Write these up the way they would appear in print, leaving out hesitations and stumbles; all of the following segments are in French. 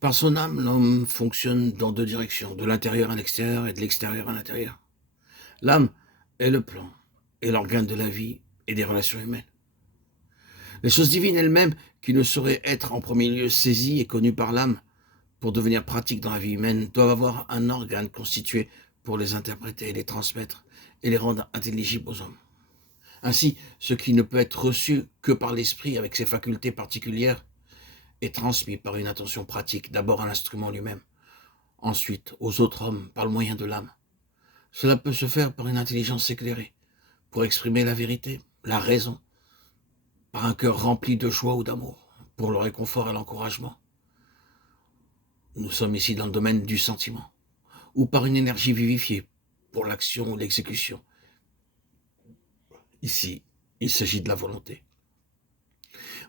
Par son âme, l'homme fonctionne dans deux directions, de l'intérieur à l'extérieur et de l'extérieur à l'intérieur. L'âme est le plan et l'organe de la vie et des relations humaines. Les choses divines elles-mêmes, qui ne sauraient être en premier lieu saisies et connues par l'âme pour devenir pratiques dans la vie humaine, doivent avoir un organe constitué pour les interpréter, les transmettre et les rendre intelligibles aux hommes. Ainsi, ce qui ne peut être reçu que par l'esprit avec ses facultés particulières est transmis par une attention pratique, d'abord à l'instrument lui-même, ensuite aux autres hommes par le moyen de l'âme. Cela peut se faire par une intelligence éclairée, pour exprimer la vérité, la raison, par un cœur rempli de joie ou d'amour, pour le réconfort et l'encouragement. Nous sommes ici dans le domaine du sentiment, ou par une énergie vivifiée, pour l'action ou l'exécution. Ici, il s'agit de la volonté.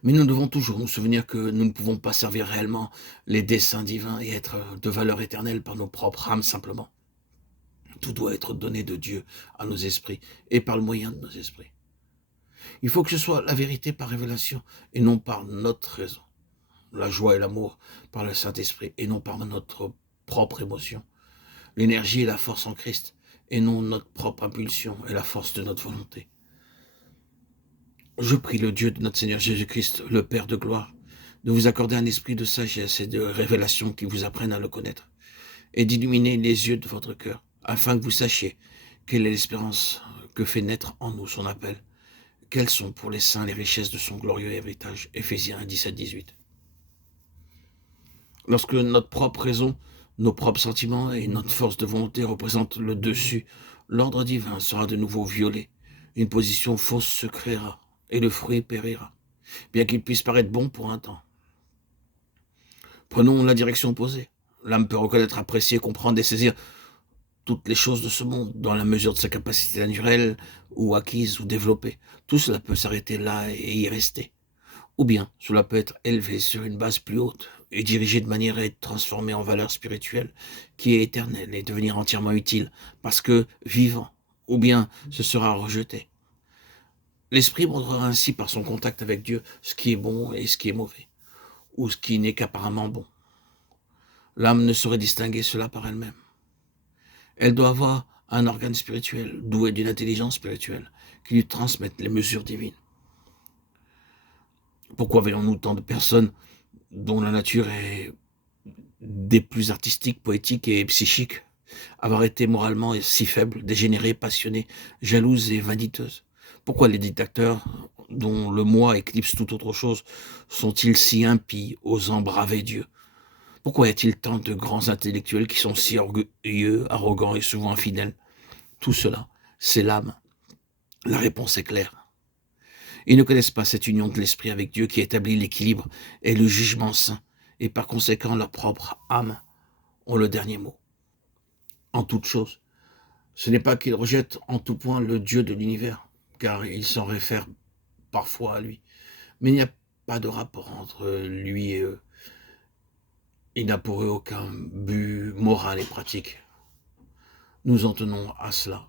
Mais nous devons toujours nous souvenir que nous ne pouvons pas servir réellement les desseins divins et être de valeur éternelle par nos propres âmes simplement. Tout doit être donné de Dieu à nos esprits et par le moyen de nos esprits. Il faut que ce soit la vérité par révélation et non par notre raison. La joie et l'amour par le Saint-Esprit et non par notre propre émotion. L'énergie et la force en Christ et non notre propre impulsion et la force de notre volonté. Je prie le Dieu de notre Seigneur Jésus-Christ, le Père de gloire, de vous accorder un esprit de sagesse et de révélation qui vous apprenne à le connaître, et d'illuminer les yeux de votre cœur, afin que vous sachiez quelle est l'espérance que fait naître en nous son appel, quelles sont pour les saints les richesses de son glorieux héritage. Éphésiens 17-18. Lorsque notre propre raison, nos propres sentiments et notre force de volonté représentent le dessus, l'ordre divin sera de nouveau violé, une position fausse se créera, et le fruit périra, bien qu'il puisse paraître bon pour un temps. Prenons la direction opposée. L'âme peut reconnaître, apprécier, comprendre et saisir toutes les choses de ce monde, dans la mesure de sa capacité naturelle, ou acquise, ou développée. Tout cela peut s'arrêter là et y rester. Ou bien, cela peut être élevé sur une base plus haute, et dirigé de manière à être transformé en valeur spirituelle, qui est éternelle, et devenir entièrement utile, parce que vivant, ou bien ce sera rejeté. L'esprit montrera ainsi par son contact avec Dieu ce qui est bon et ce qui est mauvais, ou ce qui n'est qu'apparemment bon. L'âme ne saurait distinguer cela par elle-même. Elle doit avoir un organe spirituel, doué d'une intelligence spirituelle, qui lui transmette les mesures divines. Pourquoi voyons-nous tant de personnes dont la nature est des plus artistiques, poétiques et psychiques, avoir été moralement si faibles, dégénérées, passionnées, jalouses et vaniteuses? Pourquoi les dictateurs, dont le moi éclipse toute autre chose, sont-ils si impies, osant braver Dieu? Pourquoi y a-t-il tant de grands intellectuels qui sont si orgueilleux, arrogants et souvent infidèles? Tout cela, c'est l'âme. La réponse est claire. Ils ne connaissent pas cette union de l'esprit avec Dieu qui établit l'équilibre et le jugement saint, et par conséquent leur propre âme ont le dernier mot. En toute chose, ce n'est pas qu'ils rejettent en tout point le Dieu de l'univers, car ils s'en réfèrent parfois à lui, mais il n'y a pas de rapport entre lui et eux. Il n'a pour eux aucun but moral et pratique. Nous en tenons à cela.